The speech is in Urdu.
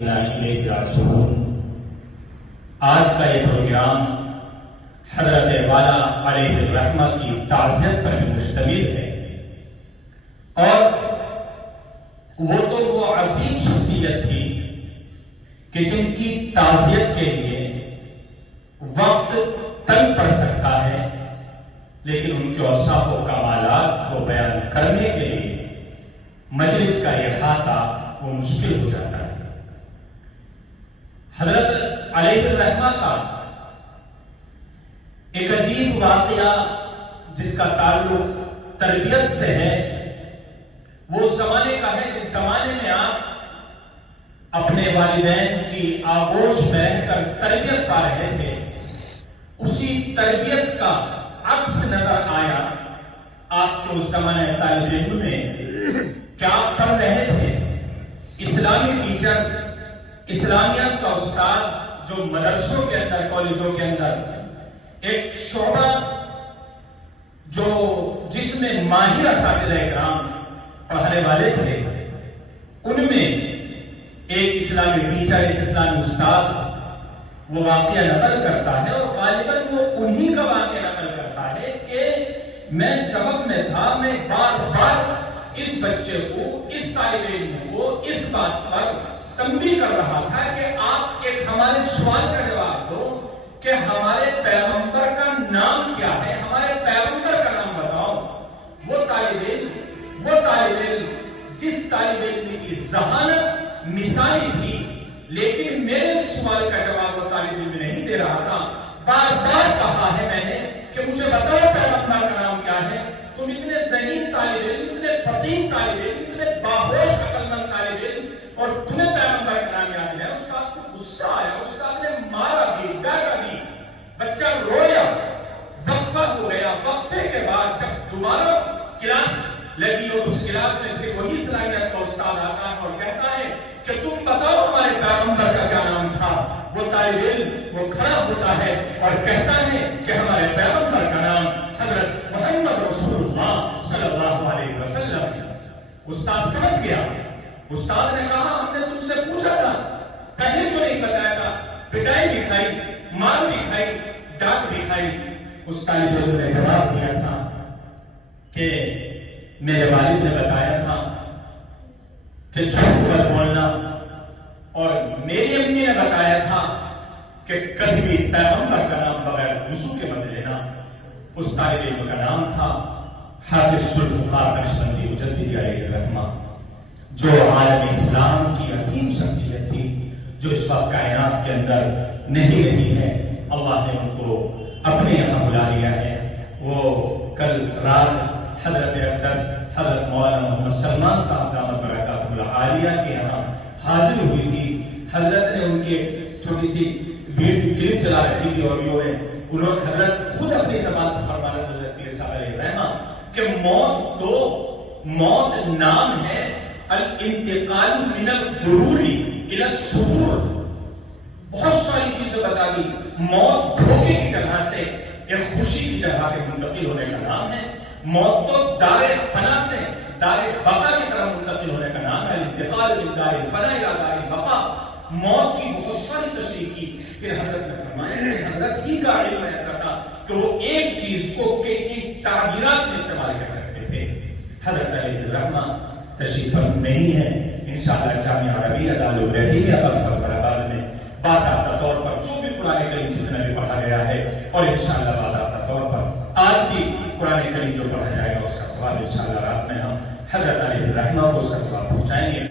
آج کا یہ پروگرام حضرت والا علیہ الرحمہ کی تعزیت پر مشتمل ہے، اور وہ تو وہ عظیم شخصیت تھی کہ جن کی تعزیت کے لیے وقت تنگ پڑ سکتا ہے، لیکن ان کے اوصاف و کمالات کو بیان کرنے کے لیے مجلس کا احاطہ وہ مشکل ہو جاتا ہے۔ حضرت علیہ الرحمہ کا ایک عجیب واقعہ جس کا تعلق تربیت سے ہے، وہ اس زمانے کا ہے جس زمانے میں آپ اپنے والدین کی آغوش میں کر تربیت پا رہے تھے، اسی تربیت کا عکس نظر آیا آپ کے اس زمانے طالب علم میں۔ کیا آپ پڑھ رہے تھے؟ اسلامی ٹیچر، اسلامیات کا استاد، جو مدرسوں کے اندر، کالجوں کے اندر ایک شعبہ جو جس میں ماہر اساتذہ کرام پڑھانے والے تھے، ان میں ایک اسلامی ٹیچر، ایک اسلامی استاد وہ واقعہ نقل کرتا ہے، اور غالباً وہ انہی کا واقعہ نقل کرتا ہے کہ میں سبق میں تھا، میں بار بار اس بچے کو، اس طالب علم کو اس بات پر تنبیہ کر رہا تھا کہ آپ ایک ہمارے سوال کا جواب دو کہ ہمارے پیغمبر کا نام کیا ہے، ہمارے پیغمبر کا نام بتاؤ۔ وہ طالب علم جس طالب علم کی ذہانت مثالی تھی، لیکن میرے سوال کا جواب وہ طالب علم نہیں دے رہا تھا۔ بار بار کہا ہے میں نے کہ مجھے بتاؤ پیغمبر کا نام کیا ہے۔ تم اتنے ذہین طالب علم، اتنے فقیر طالب علم، اتنے باہوش عقل مند طالب علم، اور تمہیں پیغمبر کا نام یاد ہے۔ استاد کو غصہ آیا، استاد نے مارا بھی، ڈانٹا بھی، بچہ رویا، وقفہ ہو گیا۔ وقفے کے بعد جب دوبارہ کلاس لگی اور اس کلاس میں پھر وہی صلاحیت کا استاد آتا ہے اور کہتا ہے کہ تم بتاؤ ہمارے پیغمبر کا کیا نام تھا، وہ طالب علم وہ کھڑا ہوتا ہے اور کہتا ہے کہ ہمارے پیغمبر کا نام حضرت محمد رسول اللہ صلی اللہ علیہ وسلم۔ استاد سمجھ گیا۔ استاد نے کہا ہم نے تم سے پوچھا تھا، پہلے کیوں نہیں بتایا تھا؟ پٹائی بھی کھائی، مار بھی کھائی، ڈانٹ بھی کھائی۔ اس طالب علم نے جواب دیا تھا کہ میرے والد نے بتایا تھا کہ جھوٹ مت بولنا، اور میری امی نے بتایا تھا کہ کبھی بھی پیغمبر کا نام بغیر وضو کے مت لینا۔ اس طالب علم کا نام تھا حافظ ذوالفقار نقشبندی مجددی علیہ الرحمہ، جو عالم اسلام کی عظیم شخصیت تھی، جو اس وقت کائنات کے اندر نہیں رہی ہے۔ اللہ نے ان کو اپنے یہاں بلا لیا ہے۔ وہ کل رات حضرت اقدس حضرت مولانا محمد سلمان صاحب دامت برکاتہ العالیہ کے یہاں حاضر ہوئی تھی۔ حضرت نے ان کے چھوٹی سی ویڈیو کلپ چلا رکھی تھی، آڈیو ہے، انہوں نے حضرت خود اپنی زبان سے فرمایا حضرت پیر صاحب علیہ الرحمہ کہ موت نام ہے الانتقال من الغرور الى السرور۔ بہت ساری چیزیں بتا دی۔ موت دھوکے کی جگہ سے ایک خوشی کی جگہ کے منتقل ہونے کا نام ہے۔ موت تو دار فنا سے دار بقا کی طرف منتقل ہونے کا نام ہے، الانتقال من دار فنا الى دار بقا۔ موت کی بہت ساری تشریح کی۔ پھر حضرت نے فرمایا، حضرت ہی کا علم ایسا تھا کہ وہ ایک چیز کو کئی تعبیرات میں استعمال کرتے تھے۔ حضرت علیہ الرحمہ تشریف نہیں ہے، انشاءاللہ جامعہ عربیہ دارالعلوم رہی ہے آباد میں باضابطہ طور پر جو بھی قرآن کریم جتنا بھی پڑھا گیا ہے، اور انشاءاللہ باضابطہ طور پر آج بھی قرآن کریم جو پڑھا جائے گا اس کا سوال انشاءاللہ رات میں ہم حضرت علیہ الرحمہ کو اس کا سوال پہنچائیں گے۔